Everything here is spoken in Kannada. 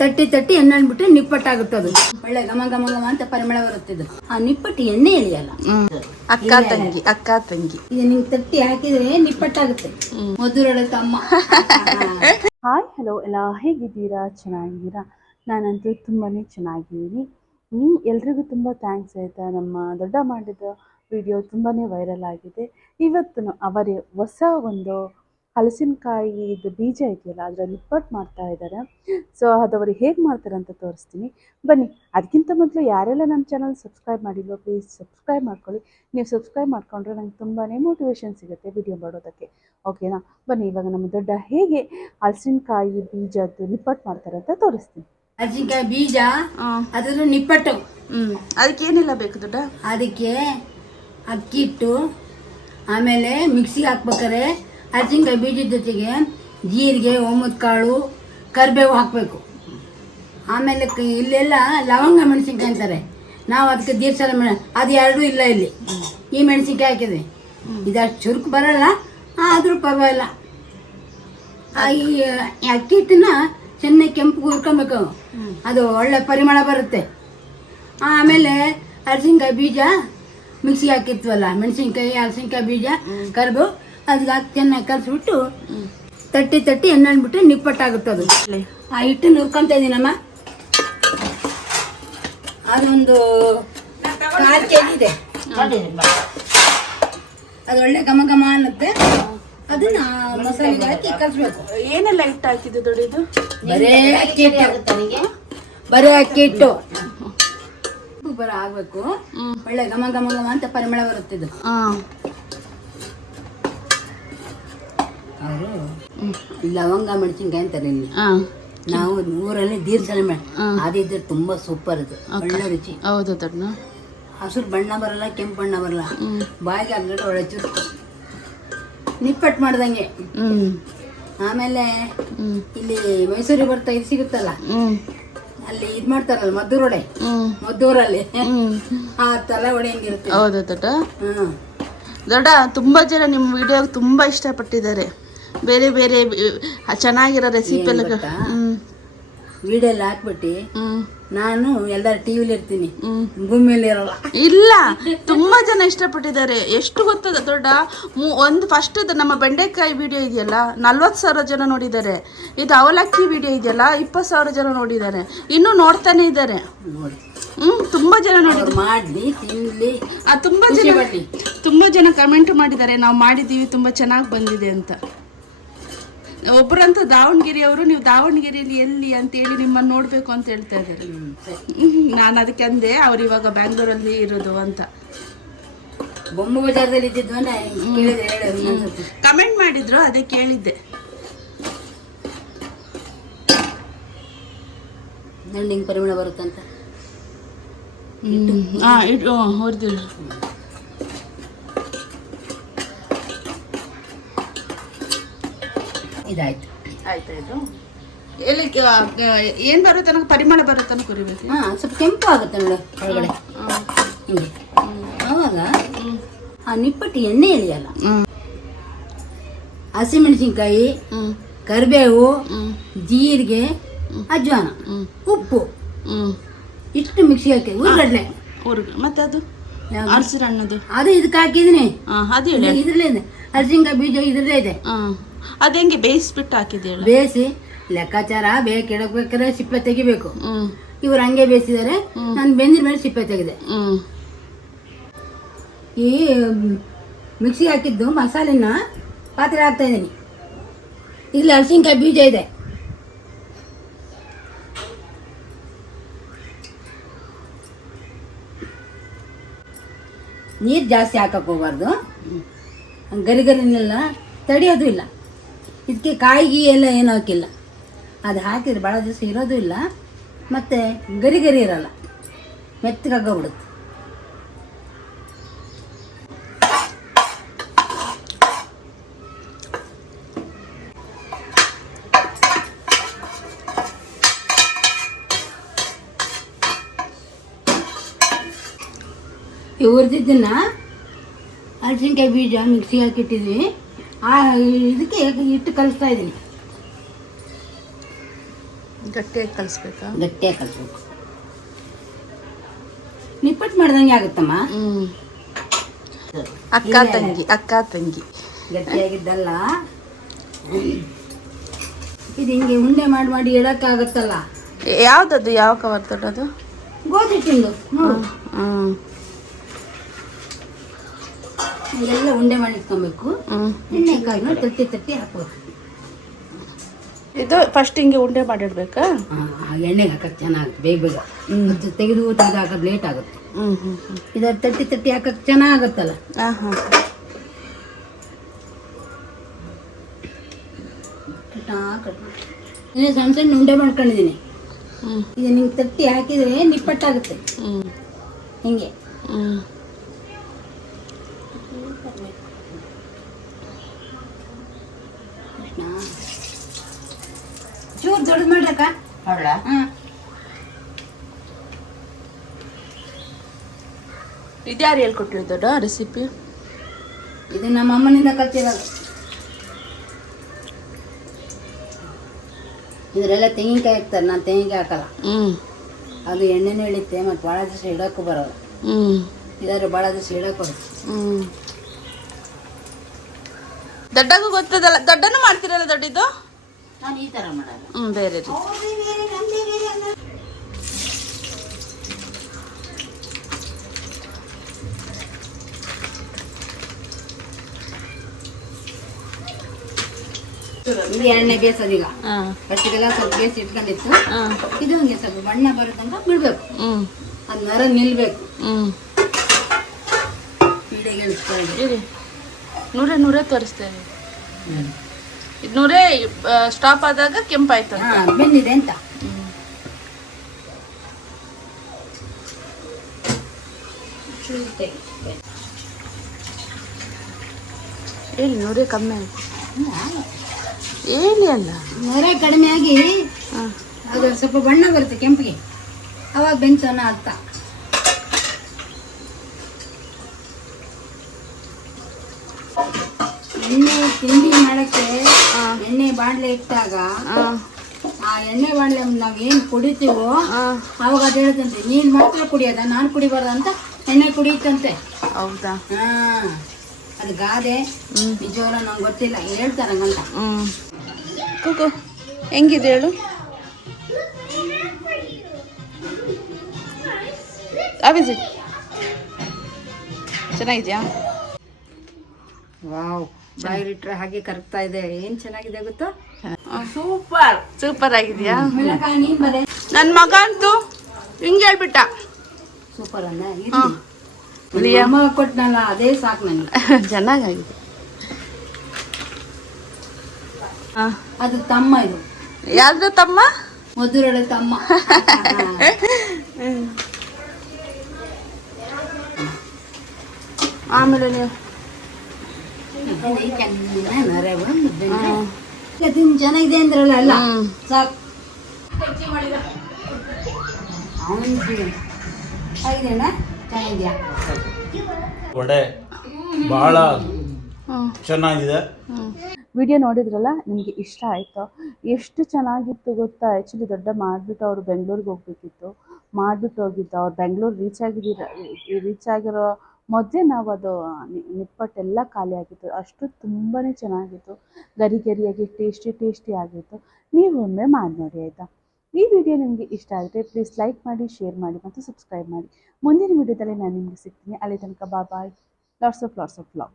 ತಟ್ಟಿ ತಟ್ಟಿ ಎಣ್ಣೆ ಅಂದ್ಬಿಟ್ರೆ ನಿಪ್ಪಟ್ಟಾಗುತ್ತೆ. ಅದು ಒಳ್ಳೆ ಘಮ ಘಮ ಘಮ ಅಂತ ಪರಿಮಳ ಬರುತ್ತಿದ್ದು. ಆ ನಿಪ್ಪಟ್ಟು ಎಣ್ಣೆ ಎಳಿಯಲ್ಲ. ಅಕ್ಕ ತಂಗಿ ಇದು ನಿಂಗೆ ತಟ್ಟಿ ಹಾಕಿದ್ರೆ ನಿಪ್ಪಟ್ಟಾಗುತ್ತೆ. ಮಧುರಳ ತಮ್ಮ. ಹಾಯ್ ಹಲೋ ಎಲ್ಲ ಹೇಗಿದ್ದೀರಾ? ಚೆನ್ನಾಗಿದ್ದೀರಾ? ನಾನಂತೂ ತುಂಬಾ ಚೆನ್ನಾಗಿದ್ದೀನಿ. ಎಲ್ರಿಗೂ ತುಂಬ ಥ್ಯಾಂಕ್ಸ್ ಆಯಿತಾ. ನಮ್ಮ ದೊಡ್ಡ ಮಾಡಿದ ವಿಡಿಯೋ ತುಂಬಾ ವೈರಲ್ ಆಗಿದೆ. ಇವತ್ತು ಅವರೇ ಹೊಸ ಒಂದು ಹಲಸಿನಕಾಯಿದು ಬೀಜ ಇದೆಯಲ್ಲ ಅದರ ನಿಪ್ಪಟ್ಟು ಮಾಡ್ತಾ ಇದ್ದಾರೆ. ಸೊ ಅದವರು ಹೇಗೆ ಮಾಡ್ತಾರೆ ಅಂತ ತೋರಿಸ್ತೀನಿ ಬನ್ನಿ. ಅದಕ್ಕಿಂತ ಮೊದಲು ಯಾರೆಲ್ಲ ನಮ್ಮ ಚಾನಲ್ ಸಬ್ಸ್ಕ್ರೈಬ್ ಮಾಡಿಲ್ವೋ ಪ್ಲೀಸ್ ಸಬ್ಸ್ಕ್ರೈಬ್ ಮಾಡ್ಕೊಳ್ಳಿ. ನೀವು ಸಬ್ಸ್ಕ್ರೈಬ್ ಮಾಡಿಕೊಂಡ್ರೆ ನಂಗೆ ತುಂಬಾ ಮೋಟಿವೇಶನ್ ಸಿಗುತ್ತೆ ವಿಡಿಯೋ ಮಾಡೋದಕ್ಕೆ. ಓಕೆನಾ? ಬನ್ನಿ ಇವಾಗ ನಮ್ಮ ದೊಡ್ಡ ಹೇಗೆ ಹಲಸಿನಕಾಯಿ ಬೀಜದ್ದು ನಿಪ್ಪಟ್ಟು ಮಾಡ್ತಾರೆ ಅಂತ ತೋರಿಸ್ತೀನಿ. ಹಲಸಿನಕಾಯಿ ಬೀಜ ಅದ್ರ ನಿಪ್ಪಟ್ಟು. ಅದಕ್ಕೆ ಏನೆಲ್ಲ ಬೇಕು ದೊಡ್ಡ? ಅದಕ್ಕೆ ಅಕ್ಕಿ ಹಿಟ್ಟು, ಆಮೇಲೆ ಮಿಕ್ಸಿಗೆ ಹಾಕ್ಬೇಕಾರೆ ಹಲಸಿನಕಾಯಿ ಬೀಜದ ಜೊತೆಗೆ ಜೀರಿಗೆ, ಓಮದ ಕಾಳು, ಕರಿಬೇವು ಹಾಕಬೇಕು. ಆಮೇಲೆ ಇಲ್ಲೆಲ್ಲ ಲವಂಗ ಮೆಣಸಿನ್ಕಾಯಿ ಅಂತಾರೆ, ನಾವು ಅದಕ್ಕೆ ದೀರ್ಸಲ ಅದು ಎರಡೂ ಇಲ್ಲ ಇಲ್ಲಿ. ಈ ಮೆಣಸಿನ್ಕಾಯಿ ಹಾಕಿದ್ವಿ. ಇದಷ್ಟು ಚುರುಕು ಬರಲ್ಲ, ಆದರೂ ಪರವಾಗಿಲ್ಲ. ಈ ಅಕ್ಕಿ ಹಿಟ್ಟನ್ನ ಚೆನ್ನಾಗಿ ಕೆಂಪು ಹುರ್ಕೊಬೇಕು, ಅದು ಒಳ್ಳೆ ಪರಿಮಳ ಬರುತ್ತೆ. ಆಮೇಲೆ ಹಲಸಿನಕಾಯಿ ಬೀಜ ಮಿಕ್ಸಿಗೆ ಹಾಕಿರ್ತೀವಲ್ಲ, ಮೆಣಸಿನ್ಕಾಯಿ, ಹಲಸಿನಕಾಯಿ ಬೀಜ, ಕರಿಬೇವು ಅದಕ್ಕೆ ಹಾಕಿ ಚೆನ್ನಾಗಿ ಕಲಿಸ್ಬಿಟ್ಟು ತಟ್ಟಿ ತಟ್ಟಿ ಎಣ್ಣೆ ಅಂದ್ಬಿಟ್ರೆ ನಿಪ್ಪಟ್ಟಾಗುತ್ತೆ. ಅದು ಆ ಹಿಟ್ಟನ್ನು ಹುರ್ಕೊತಾ ಇದ್ದೀನಮ್ಮ. ಅದೊಂದು 4 kg ಇದೆ. ಅದು ಒಳ್ಳೆ ಘಮ ಘಮ ಅನ್ನತ್ತೆ. ಅದನ್ನ ಮಸಾಲೆಗೆ ಹಾಕಿ ಕಲಿಸ್ಬೇಕು. ಏನೆಲ್ಲ ಹಿಟ್ಟು ಹಾಕಿದ್ದು ದೊಡ್ಡದು? ಬರೇ ಅಕ್ಕಿ ಹಿಟ್ಟು, ಬರೇ ಅಕ್ಕಿ ಹಿಟ್ಟು ಬರ ಆಗ್ಬೇಕು. ಒಳ್ಳೆ ಘಮ ಘಮ ಘಮ ಅಂತ ಪರಿಮಳ ಬರುತ್ತಿದ್ದು. ಅವರು ಲವಂಗ ಮೆಣಸಿನ್ಕಾಯಿ ಅಂತಾರೆ ಇಲ್ಲಿ. ನಾವು ಊರಲ್ಲಿ ದೀರ್ಸಲ ಅದಿದ್ರೆ ತುಂಬಾ ಸೂಪರ್. ಅದು ಒಳ್ಳೆ ರುಚಿ. ಹೌದು ದೊಡ್ಡ. ಹಸಿರು ಬಣ್ಣ ಬರಲ್ಲ, ಕೆಂಪು ಬಣ್ಣ ಬರಲ್ಲ, ಬಾಯಿಗೆ ಹಾಕ್ಬಿಟ್ಟು ಒಳ್ಳೆ ಚೂರು ನಿಪ್ಪಟ್ಟು ಮಾಡ್ದಂಗೆ. ಆಮೇಲೆ ಇಲ್ಲಿ ಮೈಸೂರಿಗೆ ಬರ್ತಾ ಇದು ಸಿಗುತ್ತಲ್ಲ, ಅಲ್ಲಿ ಇದು ಮಾಡ್ತಾರಲ್ಲ ಮದ್ದೂರೊಡೆ, ಮದ್ದೂರಲ್ಲಿ ಆ ತಲೆ ಒಡೆ ಹೆಂಗಿರುತ್ತೆ. ಹೌದು ದೊಡ್ಡ. ದೊಡ್ಡ ತುಂಬಾ ಜನ ನಿಮ್ಮ ವಿಡಿಯೋ ತುಂಬಾ ಇಷ್ಟಪಟ್ಟಿದ್ದಾರೆ. ಬೇರೆ ಬೇರೆ ಚೆನ್ನಾಗಿರೋ ರೆಸಿಪಿ ಎಲ್ಲ ವಿಡಿಯೋ ಎಲ್ಲ ಹಾಕ್ಬಿಟ್ಟು ನಾನು ಎಲ್ಲರ ಟಿವಿಲಿ ಇರ್ತೀನಿ, ಭೂಮಿಯಲ್ಲಿ ಇರಲ್ಲ. ಇಲ್ಲ, ತುಂಬಾ ಜನ ಇಷ್ಟಪಟ್ಟಿದ್ದಾರೆ. ಎಷ್ಟು ಗೊತ್ತದ ದೊಡ್ಡ? ಒಂದು ಫಸ್ಟ್ ನಮ್ಮ ಬೆಂಡೆಕಾಯಿ ವಿಡಿಯೋ ಇದೆಯಲ್ಲ 40,000 ಜನ ನೋಡಿದ್ದಾರೆ. ಇದು ಅವಲಕ್ಕಿ ವಿಡಿಯೋ ಇದೆಯಲ್ಲ 20,000 ಜನ ನೋಡಿದ್ದಾರೆ. ಇನ್ನೂ ನೋಡ್ತಾನೆ ಇದ್ದಾರೆ. ತುಂಬಾ ಜನ ನೋಡಿದ್ರು. ಮಾಡ್ಲಿ ತಿನ್ಲಿ. ತುಂಬಾ ಜನ ಕಮೆಂಟ್ ಮಾಡಿದ್ದಾರೆ, ನಾವು ಮಾಡಿದ್ದೀವಿ ತುಂಬಾ ಚೆನ್ನಾಗಿ ಬಂದಿದೆ ಅಂತ. ಒಬ್ಬರಂತೂ ದಾವಣಗೆರೆಯವರು, ನೀವು ದಾವಣಗೆರೆಯಲ್ಲಿ ಎಲ್ಲಿ ಅಂತೇಳಿ ನಿಮ್ಮನ್ನು ನೋಡಬೇಕು ಅಂತ ಹೇಳ್ತಾ ಇದ್ದಾರೆ. ನಾನು ಅದಕ್ಕೆ ಅಂದೆ ಅವ್ರು ಇವಾಗ ಬ್ಯಾಂಗ್ಳೂರಲ್ಲಿ ಇರೋದು ಅಂತ. ಬೊಂಬು ಬಜಾರದಲ್ಲಿ ಇದ್ದಿದ್ವ ಕಮೆಂಟ್ ಮಾಡಿದ್ರು, ಅದೇ ಕೇಳಿದ್ದೆ. ಹಿಂಗೆ ಪರಿಮಳ ಬರುತ್ತಂತ ಹೊರದಿಲ್ಲ. ಇದಾಯ್ತು. ಆಯ್ತಾಯ್ತು. ಎಲ್ಲಿ ಏನು ಬರುತ್ತೆ ನನಗೆ ಪರಿಮಳ ಬರುತ್ತೆ ಅಂತ ಕುರಿಬೇಕು. ಸ್ವಲ್ಪ ಕೆಂಪು ಆಗುತ್ತೆ ನೋಡಿ ಒಳಗಡೆ ಹಿಂಗೆ. ಆವಾಗ ಆ ನಿಪ್ಪಟ್ಟು ಎಣ್ಣೆ ಎಳಿಯಲ್ಲ. ಹಸಿಮೆಣಸಿನ್ಕಾಯಿ, ಕರಿಬೇವು, ಜೀರಿಗೆ, ಅಜ್ವಾನ, ಉಪ್ಪು ಇಷ್ಟು ಮಿಕ್ಸಿ ಹಾಕಿ ಉರ್ಗಡ್ಲೆ ಮತ್ತೆ ಅದು ಹಸಿರು ಹಣ್ಣದು ಅದು ಇದಕ್ಕೆ ಹಾಕಿದೀನಿ. ಅದು ಇದ್ರಲ್ಲೇ ಇದೆ ಹಲಸಿನಕಾಯಿ ಬೀಜ, ಇದ್ರಲ್ಲೇ ಇದೆ. ಅದು ಹೆಂಗೆ ಬೇಯಿಸ್ಬಿಟ್ಟು ಹಾಕಿದ್ದೇಳ? ಬೇಯಿಸಿ ಲೆಕ್ಕಾಚಾರ ಇಡಬೇಕಾದ್ರೆ ಸಿಪ್ಪೆ ತೆಗಿಬೇಕು. ಇವ್ರು ಹಂಗೆ ಬೇಯಿಸಿದ್ದಾರೆ, ನಾನು ಬೆಂದಿನ ಮೇಲೆ ಸಿಪ್ಪೆ ತೆಗೆದೆ. ಈ ಮಿಕ್ಸಿ ಹಾಕಿದ್ದು ಮಸಾಲೆನ ಪಾತ್ರೆ ಹಾಕ್ತಾ ಇದ್ದೀನಿ. ಇಲ್ಲಿ ಹಲಸಿನಕಾಯಿ ಬೀಜ ಇದೆ. ನೀರು ಜಾಸ್ತಿ ಹಾಕಕ್ಕೆ ಹೋಗ್ಬಾರ್ದು, ಗರಿ ಗರಿನೆಲ್ಲ ತಡಿಯೋದು ಇಲ್ಲ. ಇದಕ್ಕೆ ಕಾಯಿಗೆ ಎಲ್ಲ ಏನೂ ಹಾಕಿಲ್ಲ. ಅದು ಹಾಕಿದ್ರೆ ಭಾಳ ದಿವಸ ಇರೋದು ಇಲ್ಲ, ಮತ್ತು ಗರಿ ಗರಿ ಇರಲ್ಲ, ಮೆತ್ತಗಾಗೋಗ್ಬಿಡುತ್ತೆ. ಈ ಹುರಿದಿದ್ದನ್ನು ಹಲಸಿನಕಾಯಿ ಬೀಜ ಮಿಕ್ಸಿಗೆ ಹಾಕಿಟ್ಟಿದ್ವಿ. ಇದಕ್ಕೆ ಹಿಟ್ಟು ಕಲಿಸ್ತಾ ಇದ್ದೀನಿ. ಗಟ್ಟಿಯಾಗಿ ಕಲಿಸ್ಬೇಕಾ? ಗಟ್ಟಿಯಾಗಿ ಕಲಿಸ್ಬೇಕು. ನಿಪ್ಪಟ್ಟು ಮಾಡ್ದಂಗೆ ಆಗುತ್ತಮ್ಮ. ಅಕ್ಕ ತಂಗಿ ಗಟ್ಟಿಯಾಗಿದ್ದಲ್ಲ, ಇದು ಹಿಂಗೆ ಉಂಡೆ ಮಾಡಿ ಇಡಕ್ಕಾಗತ್ತಲ್ಲ. ಯಾವ್ದದು? ಯಾವ ಕವರ್ ದೊಡ್ಡದು? ಗೋಧಿ ಹಿಟ್ಟಿಂದು ನೋಡು. ಇದೆಲ್ಲ ಉಂಡೆ ಮಾಡಿ ಇಟ್ಕೊಬೇಕು. ಎಣ್ಣೆಕಾಯಿನ ತಟ್ಟಿ ಹಾಕ್ಬೇಕು. ಇದು ಫಸ್ಟ್ ಹಿಂಗೆ ಉಂಡೆ ಮಾಡಿಡ್ಬೇಕಾ? ಎಣ್ಣೆಗೆ ಹಾಕಕ್ಕೆ ಚೆನ್ನಾಗುತ್ತೆ. ಬೇಗ ತೆಗೆದು ಹಾಕೋದು ಲೇಟ್ ಆಗುತ್ತೆ. ಇದರ ತಟ್ಟಿ ಹಾಕಕ್ಕೆ ಚೆನ್ನಾಗತ್ತಲ್ಲ. ಇನ್ನೇ ಸಣ್ಣ ಉಂಡೆ ಮಾಡ್ಕೊಂಡಿದ್ದೀನಿ. ಇದು ನಿಂಗೆ ತಟ್ಟಿ ಹಾಕಿದ್ರೆ ನಿಪ್ಪಟ್ಟಾಗುತ್ತೆ. ಹಿಂಗೆ ಚೂರು ದೊಡ್ಡದು ಮಾಡ್ರಕ್ಕ. ಇದ್ಯಾರು ಹೇಳ್ಕೊಟ್ರಿ ದೊಡ್ಡ ರೆಸಿಪಿ? ಇದು ನಮ್ಮ ಅಮ್ಮನಿಂದ ಕಲ್ತಿರೋದು. ಇದರೆಲ್ಲ ತೆಂಗಿನಕಾಯಿ ಹಾಕ್ತಾರೆ, ನಾನು ತೆಂಗಿನಕಾಯಿ ಹಾಕಲ್ಲ. ಅದು ಎಣ್ಣೆನೂ ಇಳಿತೆ, ಮತ್ತು ಭಾಳ ದಿವಸ ಇಡೋಕ್ಕೂ ಬರೋಲ್ಲ. ಇದಾದ್ರೆ ಭಾಳ ದಿವಸ ಇಡೋಕೆ ಬರುತ್ತೆ. ದೊಡ್ಡಗೂ ಗೊತ್ತದಲ್ಲ, ದೊಡ್ಡನು ಮಾಡ್ತೀರಲ್ಲ ದೊಡ್ಡದು? ನಾನು ಈ ಥರ ಮಾಡೋದು. ಬೇರೆ ರೀತಿ. ಇದು ಎಣ್ಣೆ ಬೇಸೋದೀಗ. ಫಸ್ಟಿಗೆಲ್ಲ ಸ್ವಲ್ಪ ಬೇಸಿ ಇಟ್ಕೊಂಡಿತ್ತು. ಇದು ಹಂಗೆ ಸ್ವಲ್ಪ ಬಣ್ಣ ಬರೋ ತನಕ ಬಿಡ್ಬೇಕು. ಅದು ನರ ನಿಲ್ಬೇಕು. ನೂರೇ ತೋರಿಸ್ತೇವೆ. ಇದು ನೂರೇ ಸ್ಟಾಪ್ ಆದಾಗ ಕೆಂಪಾಯ್ತು. ಬೆಂದಿದೆ ಅಂತ ಹೇಳಿ. ನೂರೇ ಕಮ್ಮಿ ಆಯ್ತು ಹೇಳಿ ಅಲ್ಲ. ನರ ಕಡಿಮೆ ಆಗಿ ಅದು ಸ್ವಲ್ಪ ಬಣ್ಣ ಬರುತ್ತೆ ಕೆಂಪಿಗೆ, ಅವಾಗ ಬೆಂಚನ ಅರ್ಥ. ಎಣ್ಣೆ ತಿಂಡಿ ಮಾಡಕ್ಕೆ ಎಣ್ಣೆ ಬಾಣಲೆ ಇಟ್ಟಾಗ ಆ ಎಣ್ಣೆ ಬಾಣಲೆ ನಾವೇನು ಕುಡಿತೀವೋ ಅವಾಗ ಅದು ಹೇಳುತ್ತಂತೆ, ನೀನು ಮಾತ್ರ ಕುಡಿಯೋದ, ನಾನು ಕುಡಿಬಾರ್ದು ಅಂತ ಎಣ್ಣೆ ಕುಡಿಯುತ್ತಂತೆ. ಹೌದಾ? ಅದು ಗಾದೆ ನಿಜವಲ್ಲ, ನಂಗೆ ಗೊತ್ತಿಲ್ಲ, ಹೇಳ್ತಾರೆ ಹಂಗಂತ. ಕೂಗು ಹೆಂಗಿದೆ ಹೇಳು. ಅವಿಸಿ ಚೆನ್ನಾಗಿದ್ಯಾ? ವಾವ್, ಬಾಯಿಲಿಟ್ರೆ ಹಾಗೆ ಕರಗ್ತಾ ಇದೆ. ಏನು ಚೆನ್ನಾಗಿದೆ ಗೊತ್ತಾ? ಸೂಪರ್ ಆಗಿದೆಯಾ? ನೀನು ಬರೇ ನನ್ನ ಮಗ ಅಂತೂ ಹಿಂಗೆ ಹೇಳ್ಬಿಟ್ಟ ಸೂಪರ್ ಅನ್ನ. ಅಮ್ಮ ಕೊಟ್ಟನಲ್ಲ ಅದೇ ಸಾಕು ನನಗೆ. ಚೆನ್ನಾಗಿದೆ. ಅದು ತಮ್ಮ. ಇದು ಯಾವ್ದು ತಮ್ಮ? ಮಧುರಳೆ ತಮ್ಮ. ಆಮೇಲೆ ನೀವು ಚೆನ್ನಾಗಿದೆ ಅಂದ್ರಲ್ಲ, ಅಲ್ಲ ಸಾಕು. ಚೆನ್ನಾಗಿದ್ಯಾ? ವಡೆ ಭಾಳ ಚೆನ್ನಾಗಿದೆ. ವಿಡಿಯೋ ನೋಡಿದ್ರಲ್ಲ, ನಿಮಗೆ ಇಷ್ಟ ಆಯಿತು? ಎಷ್ಟು ಚೆನ್ನಾಗಿತ್ತು ಗೊತ್ತಾ? ಆ್ಯಕ್ಚುಲಿ ದೊಡ್ಡ ಮಾಡಿಬಿಟ್ಟು ಅವರು ಬೆಂಗಳೂರಿಗೆ ಹೋಗ್ಬೇಕಿತ್ತು, ಮಾಡಿಬಿಟ್ಟು ಹೋಗಿದ್ದು. ಅವ್ರು ಬೆಂಗಳೂರು ರೀಚ್ ಆಗಿರೋ ಮೊದಲೇ ನಾವು ಅದು ನಿಪ್ಪಟ್ಟೆಲ್ಲ ಖಾಲಿ ಆಗಿತ್ತು. ಅಷ್ಟು ತುಂಬಾ ಚೆನ್ನಾಗಿತ್ತು, ಗರಿಯಾಗಿ ಟೇಸ್ಟಿ ಆಗಿತ್ತು. ನೀವು ಒಮ್ಮೆ ಮಾಡಿ ನೋಡಿ ಆಯಿತಾ? ಈ ವಿಡಿಯೋ ನಿಮಗೆ ಇಷ್ಟ ಆದರೆ ಪ್ಲೀಸ್ ಲೈಕ್ ಮಾಡಿ, ಶೇರ್ ಮಾಡಿ ಮತ್ತು ಸಬ್ಸ್ಕ್ರೈಬ್ ಮಾಡಿ. ಮುಂದಿನ ವಿಡಿಯೋದಲ್ಲಿ ನಾನು ನಿಮಗೆ ಸಿಗ್ತೀನಿ. ಅಲ್ಲಿ ತನಕ ಬಾಯ್. Lots of love.